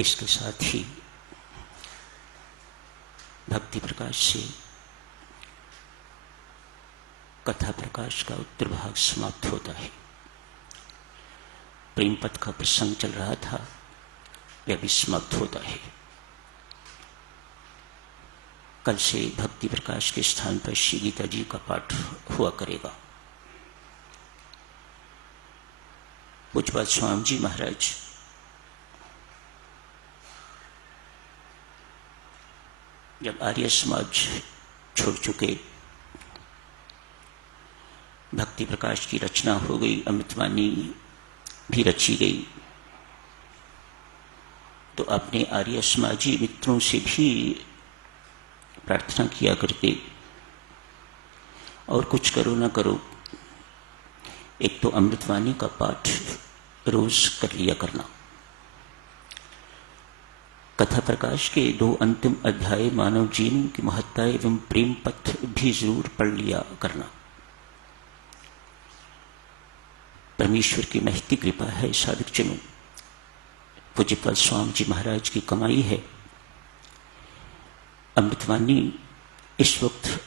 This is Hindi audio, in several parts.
इसके साथ ही भक्ति प्रकाश से कथा प्रकाश का उत्तर भाग समाप्त होता है। प्रेम पथ का प्रसंग चल रहा था, वह भी समाप्त होता है। कल से भक्ति प्रकाश के स्थान पर श्री गीता जी का पाठ हुआ करेगा। पूज्यपाद स्वामी जी महाराज जब आर्य समाज छोड़ चुके, भक्ति प्रकाश की रचना हो गई, अमृतवाणी भी रची गई, तो अपने आर्य समाजी मित्रों से भी प्रार्थना किया करते, और कुछ करो ना करो, एक तो अमृतवाणी का पाठ रोज कर लिया करना। कथा प्रकाश के 2 अंतिम अध्याय मानव जीवन की महत्ता एवं प्रेम पथ भी जरूर पढ़ लिया करना। परमेश्वर की महती कृपा है साधक जनों, पूज्यपाद स्वामी जी महाराज की कमाई है। अमृतवाणी इस वक्त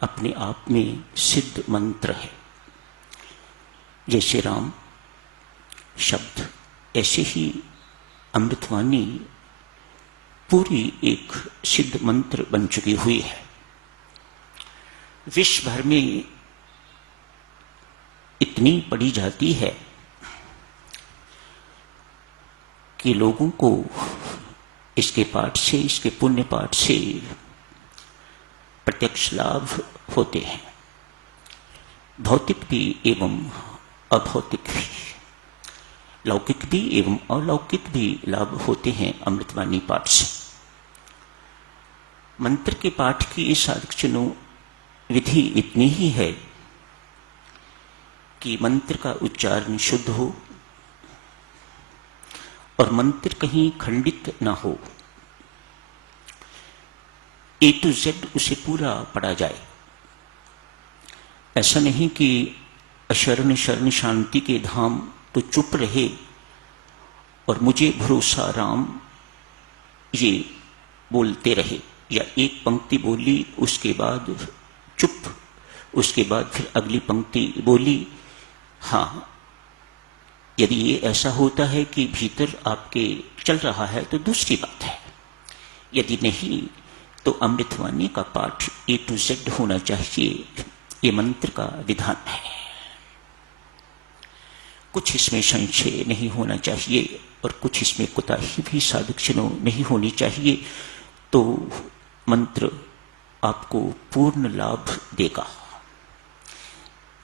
अपने आप में सिद्ध मंत्र है। जैसे राम शब्द, ऐसे ही अमृतवाणी पूरी एक सिद्ध मंत्र बन चुकी हुई है। विश्व भर में इतनी पढ़ी जाती है कि लोगों को इसके पाठ से, इसके पुण्य पाठ से प्रत्यक्ष लाभ होते हैं, भौतिक भी एवं अभौतिक भी, लौकिक भी एवं अलौकिक भी लाभ होते हैं अमृतवाणी पाठ से। मंत्र के पाठ की साधक जनों विधि इतनी ही है कि मंत्र का उच्चारण शुद्ध हो और मंत्र कहीं खंडित ना हो, A to Z उसे पूरा पढ़ा जाए। ऐसा नहीं कि अशरण शरण शांति के धाम तो चुप रहे और मुझे भरोसा राम ये बोलते रहे, या एक पंक्ति बोली उसके बाद चुप, उसके बाद फिर अगली पंक्ति बोली। हाँ, यदि ये ऐसा होता है कि भीतर आपके चल रहा है तो दूसरी बात है, यदि नहीं तो अमृतवाणी का पाठ A to Z होना चाहिए। ये मंत्र का विधान है, कुछ इसमें संशय नहीं होना चाहिए और कुछ इसमें कुताही भी साधक जनों नहीं होनी चाहिए, तो मंत्र आपको पूर्ण लाभ देगा।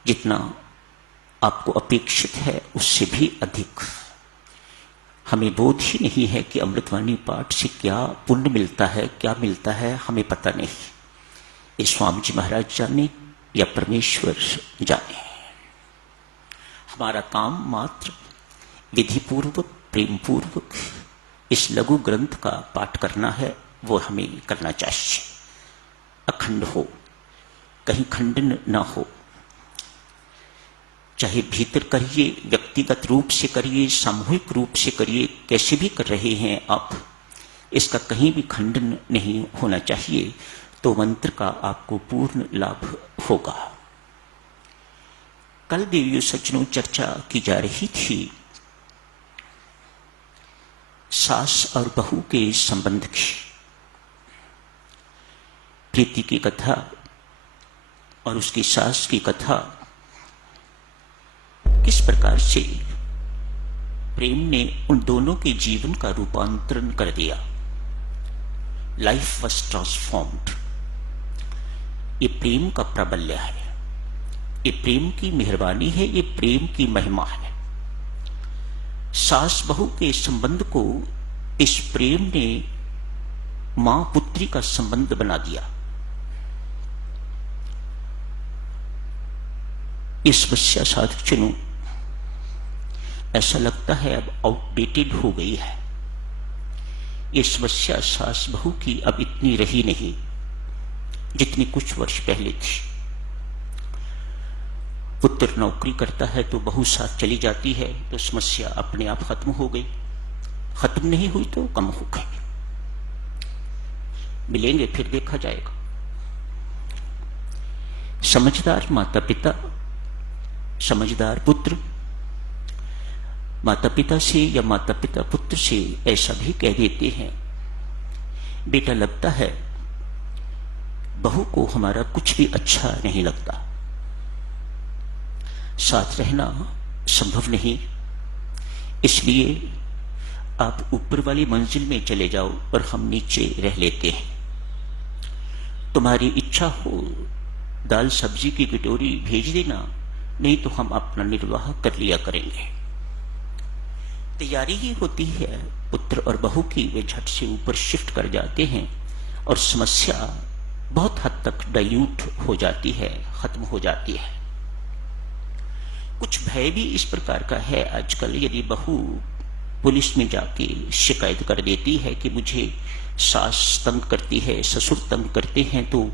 जितना आपको अपेक्षित है उससे भी अधिक। हमें बोध ही नहीं है कि अमृतवाणी पाठ से क्या पुण्य मिलता है, क्या मिलता है, हमें पता नहीं। ये स्वामी जी महाराज जाने या परमेश्वर जाने। हमारा काम मात्र विधिपूर्वक प्रेम पूर्वक इस लघु ग्रंथ का पाठ करना है, वो हमें करना चाहिए। अखंड हो, कहीं खंडन ना हो, चाहे भीतर करिए, व्यक्तिगत रूप से करिए, सामूहिक रूप से करिए, कैसे भी कर रहे हैं आप, इसका कहीं भी खंडन नहीं होना चाहिए, तो मंत्र का आपको पूर्ण लाभ होगा। कल देवियों सज्जनों चर्चा की जा रही थी सास और बहू के संबंध की, प्रीति की कथा और उसकी सास की कथा, किस प्रकार से प्रेम ने उन दोनों के जीवन का रूपांतरण कर दिया। Life was transformed. ये प्रेम का प्राबल्य है, ये प्रेम की मेहरबानी है, ये प्रेम की महिमा है। सास बहू के संबंध को इस प्रेम ने मां पुत्री का संबंध बना दिया। ये समस्या साधक जनों ऐसा लगता है अब आउटडेटेड हो गई है। ये समस्या सास बहू की अब इतनी रही नहीं जितनी कुछ वर्ष पहले थी। पुत्र नौकरी करता है तो बहू साथ चली जाती है तो समस्या अपने आप खत्म हो गई। खत्म नहीं हुई तो कम हो गई। मिलेंगे फिर देखा जाएगा। समझदार माता पिता, समझदार पुत्र माता पिता से या माता पिता पुत्र से ऐसा भी कह देते हैं, बेटा लगता है बहू को हमारा कुछ भी अच्छा नहीं लगता, साथ रहना संभव नहीं, इसलिए आप ऊपर वाली मंजिल में चले जाओ और हम नीचे रह लेते हैं। तुम्हारी इच्छा हो दाल सब्जी की कटोरी भेज देना, नहीं तो हम अपना निर्वाह कर लिया करेंगे। तैयारी ही होती है पुत्र और बहू की, वे झट से ऊपर शिफ्ट कर जाते हैं और समस्या बहुत हद तक डाइल्यूट हो जाती है, खत्म हो जाती है। कुछ भय भी इस प्रकार का है आजकल, यदि बहू पुलिस में जाके शिकायत कर देती है कि मुझे सास तंग करती है, ससुर तंग करते हैं, तो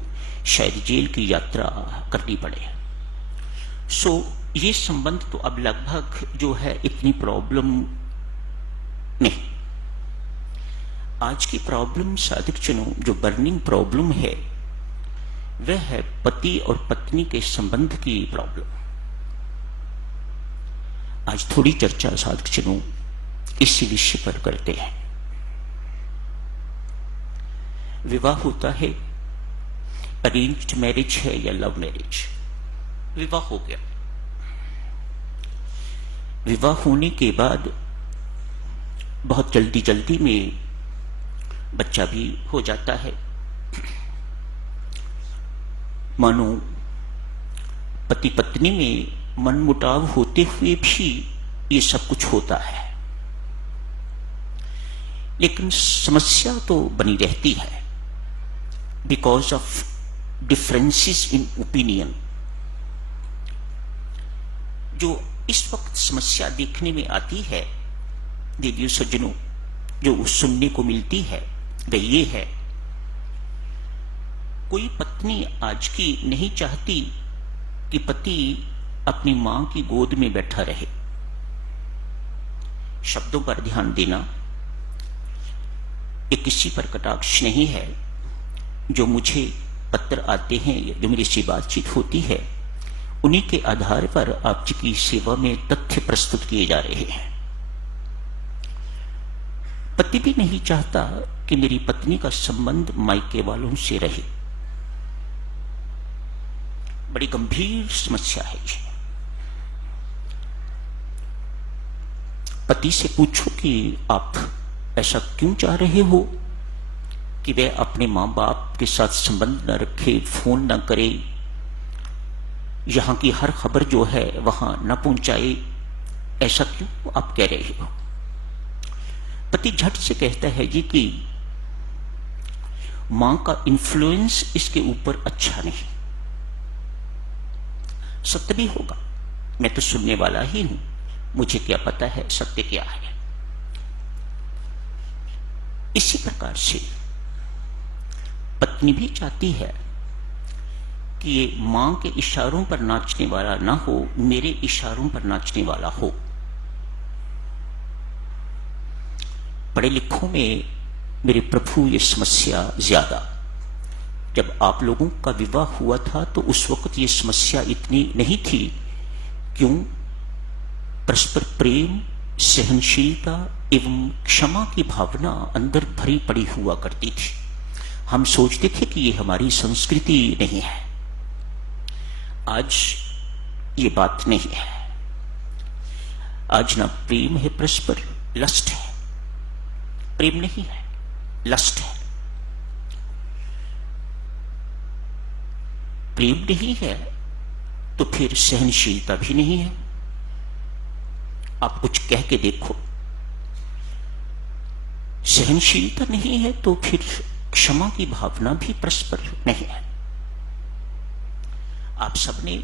शायद जेल की यात्रा करनी पड़े। ये संबंध तो अब लगभग जो है इतनी प्रॉब्लम नहीं। आज की प्रॉब्लम साधक जनों, जो बर्निंग प्रॉब्लम है वह है पति और पत्नी के संबंध की प्रॉब्लम। आज थोड़ी चर्चा साधक जनों इसी विषय पर करते हैं। विवाह होता है, अरेंज्ड मैरिज है या लव मैरिज, विवाह हो गया। विवाह होने के बाद बहुत जल्दी जल्दी में बच्चा भी हो जाता है। मानो पति पत्नी में मनमुटाव होते हुए भी ये सब कुछ होता है, लेकिन समस्या तो बनी रहती है because of differences in opinion. जो इस वक्त समस्या देखने में आती है देवियों सज्जनों, जो सुनने को मिलती है वह ये है, कोई पत्नी आज की नहीं चाहती कि पति अपनी मां की गोद में बैठा रहे। शब्दों पर ध्यान देना, ये किसी पर कटाक्ष नहीं है। जो मुझे पत्र आते हैं, जो मेरी से बातचीत होती है, उन्हीं के आधार पर आप जी की सेवा में तथ्य प्रस्तुत किए जा रहे हैं। पति भी नहीं चाहता कि मेरी पत्नी का संबंध मायके वालों से रहे। बड़ी गंभीर समस्या है ये। पति से पूछो कि आप ऐसा क्यों चाह रहे हो कि वह अपने मां बाप के साथ संबंध न रखे, फोन न करे, यहां की हर खबर जो है वहां न पहुंचाए, ऐसा क्यों आप कह रहे हो? पति झट से कहता है जी कि मां का इन्फ्लुएंस इसके ऊपर अच्छा नहीं। सत्य भी होगा, मैं तो सुनने वाला ही हूं, मुझे क्या पता है सत्य क्या है। इसी प्रकार से पत्नी भी चाहती है कि ये मां के इशारों पर नाचने वाला ना हो, मेरे इशारों पर नाचने वाला हो। पढ़े लिखों में मेरे प्रभु ये समस्या ज्यादा। जब आप लोगों का विवाह हुआ था तो उस वक्त ये समस्या इतनी नहीं थी। क्यों? परस्पर प्रेम, सहनशीलता एवं क्षमा की भावना अंदर भरी पड़ी हुआ करती थी। हम सोचते थे कि ये हमारी संस्कृति नहीं है। आज ये बात नहीं है। आज ना प्रेम है परस्पर, लस्ट है। प्रेम नहीं है, लस्ट है। प्रेम नहीं है तो फिर सहनशीलता भी नहीं है। आप कुछ कह के देखो, सहनशीलता नहीं है तो फिर क्षमा की भावना भी परस्पर नहीं है। आप सबने,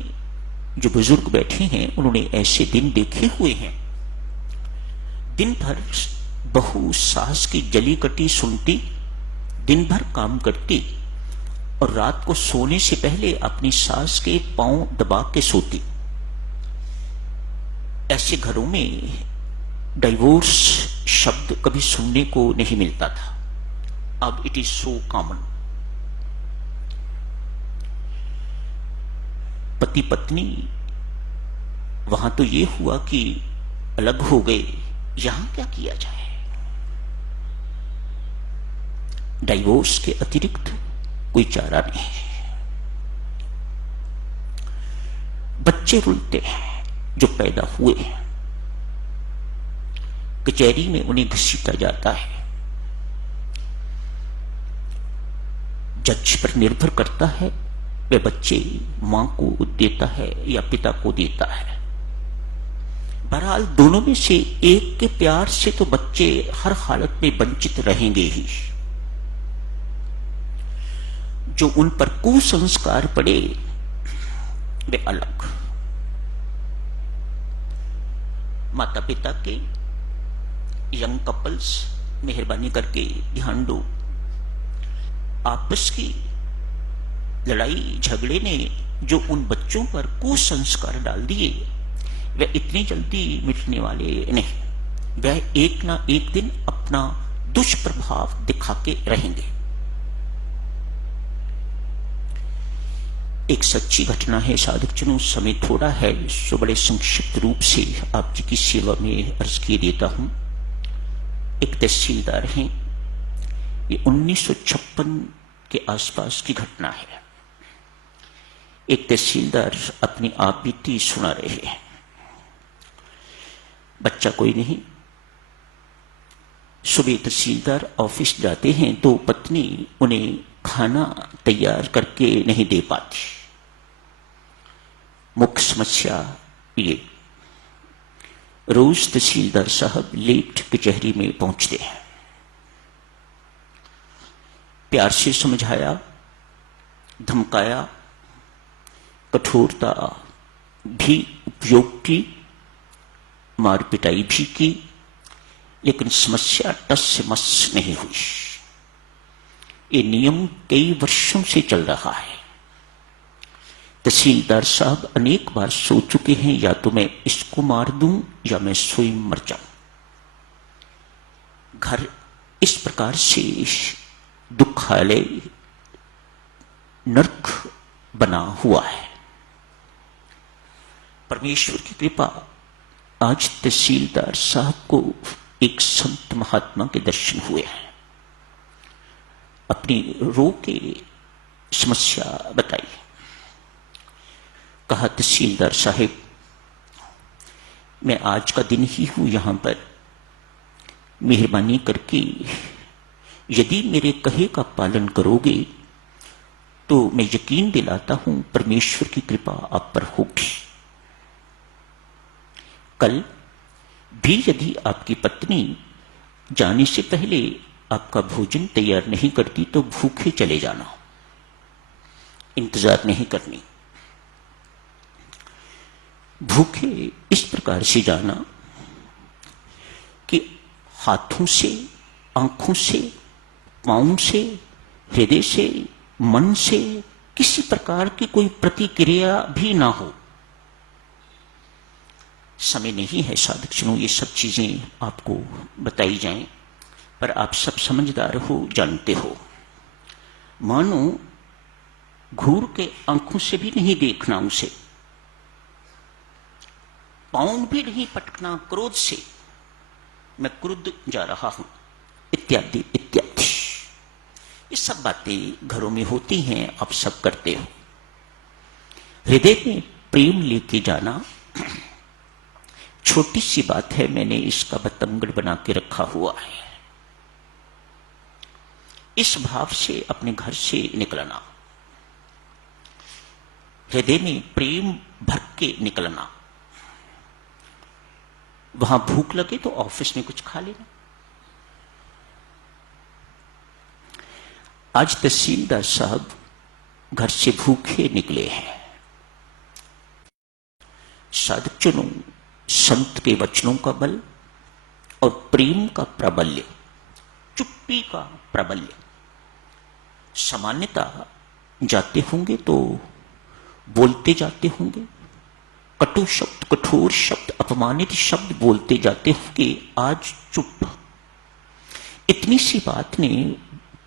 जो बुजुर्ग बैठे हैं, उन्होंने ऐसे दिन देखे हुए हैं। दिन भर बहू सास की जली कटी सुनती, दिन भर काम करती और रात को सोने से पहले अपनी सास के पांव दबा के सोती। ऐसे घरों में डाइवोर्स शब्द कभी सुनने को नहीं मिलता था, अब इट इज सो कॉमन। पति पत्नी वहां तो ये हुआ कि अलग हो गए, यहां क्या किया जाए? डाइवोर्स के अतिरिक्त कोई चारा नहीं है। बच्चे रुलते हैं जो पैदा हुए हैं, कचहरी में उन्हें घसीटा जाता है। जज पर निर्भर करता है वह बच्चे मां को देता है या पिता को देता है। बहरहाल दोनों में से एक के प्यार से तो बच्चे हर हालत में वंचित रहेंगे ही। जो उन पर कुसंस्कार पड़े वे अलग। माता पिता के यंग कपल्स मेहरबानी करके ध्यान दो, आपस की लड़ाई झगड़े ने जो उन बच्चों पर कुसंस्कार डाल दिए वह इतनी जल्दी मिटने वाले नहीं। वह एक ना एक दिन अपना दुष्प्रभाव दिखा के रहेंगे। एक सच्ची घटना है साधकजनों, समय थोड़ा है सो बड़े संक्षिप्त रूप से आप जी की सेवा में अर्ज किए देता हूं। एक तहसीलदार हैं, ये 1956 के आसपास की घटना है। एक तहसीलदार अपनी आप बीती सुना रहे हैं। बच्चा कोई नहीं। सुबह तहसीलदार ऑफिस जाते हैं तो पत्नी उन्हें खाना तैयार करके नहीं दे पाती। मुख्य समस्या ये, रोज तहसीलदार साहब लेट कचहरी में पहुंचते हैं। प्यार से समझाया, धमकाया, कठोरता भी उपयोग की, मार पिटाई भी की, लेकिन समस्या टस से मस नहीं हुई। ये नियम कई वर्षों से चल रहा है। तहसीलदार साहब अनेक बार सोच चुके हैं या तो मैं इसको मार दूं या मैं स्वयं मर जाऊं। घर इस प्रकार से दुखालय नरक बना हुआ है। परमेश्वर की कृपा, आज तहसीलदार साहब को एक संत महात्मा के दर्शन हुए हैं। अपनी रो के समस्या बताई। कहा, तहसीलदार साहब मैं आज का दिन ही हूं यहां पर, मेहरबानी करके यदि मेरे कहे का पालन करोगे तो मैं यकीन दिलाता हूं परमेश्वर की कृपा आप पर होगी। कल भी यदि आपकी पत्नी जाने से पहले आपका भोजन तैयार नहीं करती तो भूखे चले जाना, इंतजार नहीं करनी। भूखे इस प्रकार से जाना कि हाथों से, आंखों से, पांव से, हृदय से, मन से किसी प्रकार की कोई प्रतिक्रिया भी ना हो। समय नहीं है साधकजनों ये सब चीजें आपको बताई जाएं, पर आप सब समझदार हो, जानते हो। मानो घूर के आंखों से भी नहीं देखना उसे, पांव भी नहीं पटकना क्रोध से, मैं क्रुद्ध जा रहा हूं, इत्यादि इत्यादि। ये सब बातें घरों में होती हैं, आप सब करते हो। हृदय में प्रेम लेके जाना छोटी सी बात है, मैंने इसका बतंगड़ बना के रखा हुआ है। इस भाव से अपने घर से निकलना, हृदय में प्रेम भर के निकलना। वहां भूख लगे तो ऑफिस में कुछ खा लेना। आज तहसीलदार साहब घर से भूखे निकले हैं। साधकजनों, संत के वचनों का बल और प्रेम का प्राबल्य, चुप्पी का प्राबल्य। सामान्यतः जाते होंगे तो बोलते जाते होंगे, कटु शब्द, कठोर शब्द, अपमानित शब्द बोलते जाते हो कि आज चुप। इतनी सी बात ने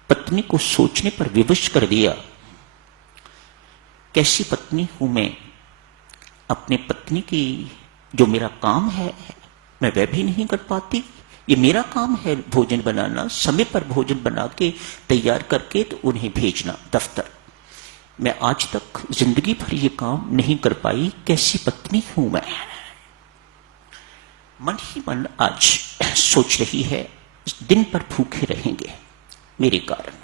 पत्नी को सोचने पर विवश कर दिया। कैसी पत्नी हूं मैं, अपने पत्नी की जो मेरा काम है मैं वह भी नहीं कर पाती। ये मेरा काम है भोजन बनाना, समय पर भोजन बना के तैयार करके तो उन्हें भेजना दफ्तर। मैं आज तक जिंदगी भर ये काम नहीं कर पाई। कैसी पत्नी हूं मैं। मन ही मन आज सोच रही है दिन पर भूखे रहेंगे मेरे कारण।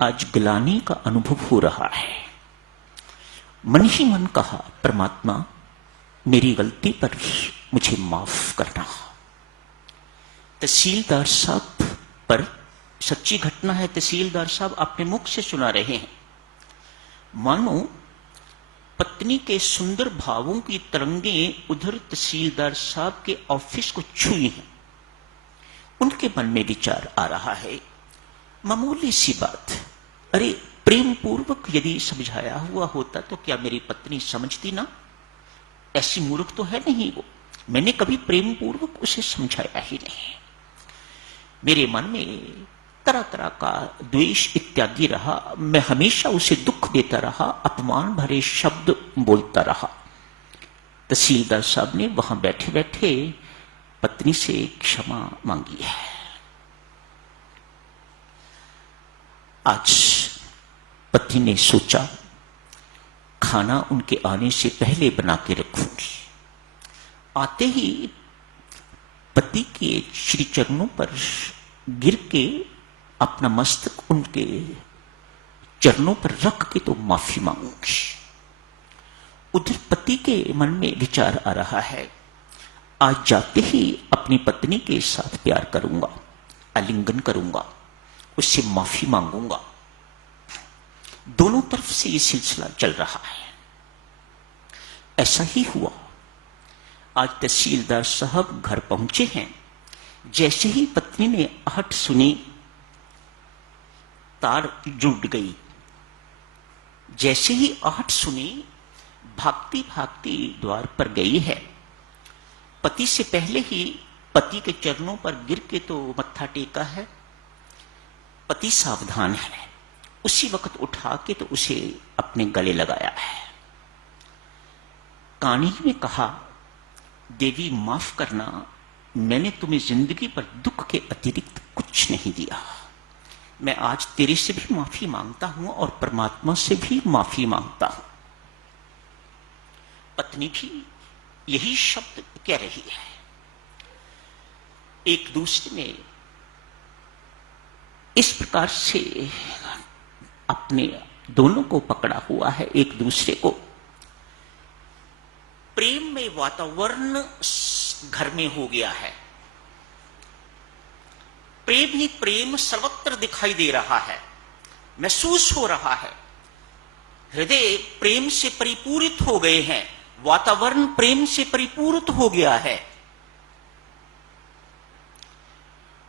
आज ग्लानि का अनुभव हो रहा है। मन ही मन कहा, परमात्मा मेरी गलती पर मुझे माफ करना। तहसीलदार साहब पर सच्ची घटना है, तहसीलदार साहब अपने मुख से सुना रहे हैं। मानो पत्नी के सुंदर भावों की तरंगें उधर तहसीलदार साहब के ऑफिस को छुई हैं। उनके मन में विचार आ रहा है, मामूली सी बात, अरे प्रेम पूर्वक यदि समझाया हुआ होता तो क्या मेरी पत्नी समझती ना। ऐसी मूर्ख तो है नहीं वो, मैंने कभी प्रेम पूर्वक उसे समझाया ही नहीं। मेरे मन में तरह तरह का द्वेष इत्यादि रहा। मैं हमेशा उसे दुख देता रहा, अपमान भरे शब्द बोलता रहा। तहसीलदार साहब ने वहां बैठे बैठे पत्नी से क्षमा मांगी है। आज पत्नी ने सोचा खाना उनके आने से पहले बना के रखूंगी। आते ही पति के श्री चरणों पर गिर के अपना मस्तक उनके चरणों पर रख के तो माफी मांगूंगी। उधर पति के मन में विचार आ रहा है, आज जाते ही अपनी पत्नी के साथ प्यार करूंगा, आलिंगन करूंगा, उससे माफी मांगूंगा। दोनों तरफ से यह सिलसिला चल रहा है। ऐसा ही हुआ। आज तहसीलदार साहब घर पहुंचे हैं। जैसे ही पत्नी ने आहट सुनी, तार जुड़ गई। जैसे ही आहट सुनी, भागती भागती द्वार पर गई है। पति से पहले ही पति के चरणों पर गिर के तो मत्था टेका है। पति सावधान है। उसी वक्त उठा के तो उसे अपने गले लगाया है। कानी में कहा, देवी माफ करना, मैंने तुम्हें जिंदगी पर दुख के अतिरिक्त कुछ नहीं दिया। मैं आज तेरे से भी माफी मांगता हूं और परमात्मा से भी माफी मांगता हूं। पत्नी भी यही शब्द कह रही है। एक दूसरे में इस प्रकार से अपने दोनों को पकड़ा हुआ है, एक दूसरे को। प्रेम में वातावरण घर में हो गया है। प्रेम ही प्रेम सर्वत्र दिखाई दे रहा है, महसूस हो रहा है। हृदय प्रेम से परिपूरित हो गए हैं, वातावरण प्रेम से परिपूरित हो गया है।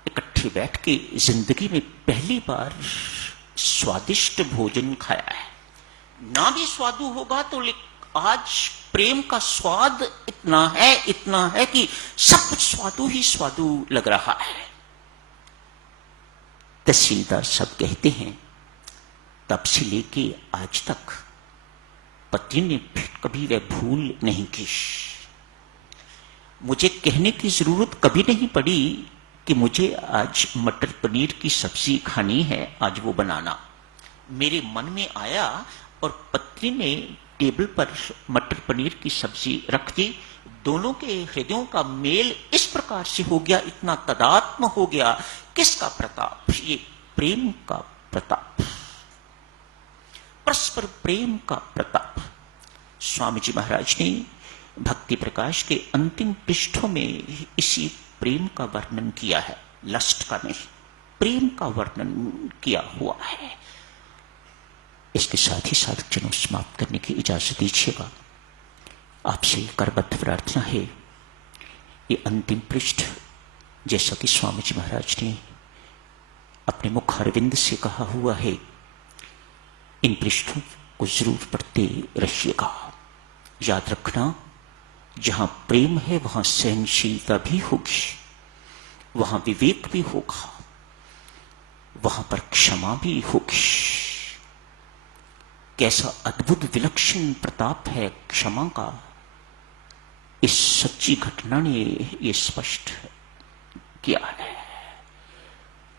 इकट्ठे बैठ के जिंदगी में पहली बार स्वादिष्ट भोजन खाया है। ना भी स्वादु होगा तो आज प्रेम का स्वाद इतना है कि सब कुछ स्वादु ही स्वादु लग रहा है। तहसीलदार सब कहते हैं, तब से लेके आज तक पति ने कभी वह भूल नहीं की। मुझे कहने की जरूरत कभी नहीं पड़ी कि मुझे आज मटर पनीर की सब्जी खानी है, आज वो बनाना। मेरे मन में आया और पत्नी ने टेबल पर मटर पनीर की सब्जी रख दी। दोनों के हृदयों का मेल इस प्रकार से हो गया, इतना तदात्म हो गया। किसका प्रताप? ये प्रेम का प्रताप, परस्पर प्रेम का प्रताप। स्वामी जी महाराज ने भक्ति प्रकाश के अंतिम पृष्ठों में इसी प्रेम का वर्णन किया है, लस्ट का नहीं, प्रेम का वर्णन किया हुआ है। इसके साथ ही साधक जनों समाप्त करने की इजाजत दीजिएगा। आपसे करबद्ध प्रार्थना है, ये अंतिम पृष्ठ जैसा कि स्वामी जी महाराज ने अपने मुख अरविंद से कहा हुआ है, इन पृष्ठों को जरूर पढ़ते रहिएगा। याद रखना, जहां प्रेम है वहां सहनशीलता भी होगी, वहां विवेक भी होगा, वहां पर क्षमा भी होगी। कैसा अद्भुत विलक्षण प्रताप है क्षमा का, इस सच्ची घटना ने यह स्पष्ट किया है।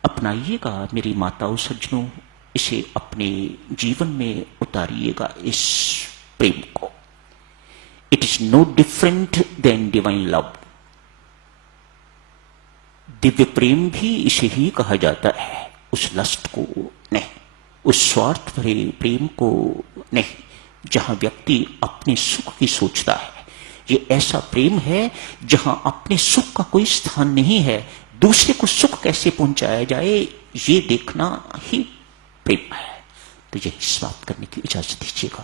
अपनाइएगा मेरी माताओं सज्जनों, इसे अपने जीवन में उतारिएगा इस प्रेम को। It is no different than divine love. दिव्य प्रेम भी इसे ही कहा जाता है, उस लस्ट को नहीं, उस स्वार्थ भरे प्रेम को नहीं, जहां व्यक्ति अपने सुख की सोचता है। ये ऐसा प्रेम है जहां अपने सुख का कोई स्थान नहीं है, दूसरे को सुख कैसे पहुंचाया जाए ये देखना ही प्रेम है। तो यह समाप्त करने की इजाजत दीजिएगा।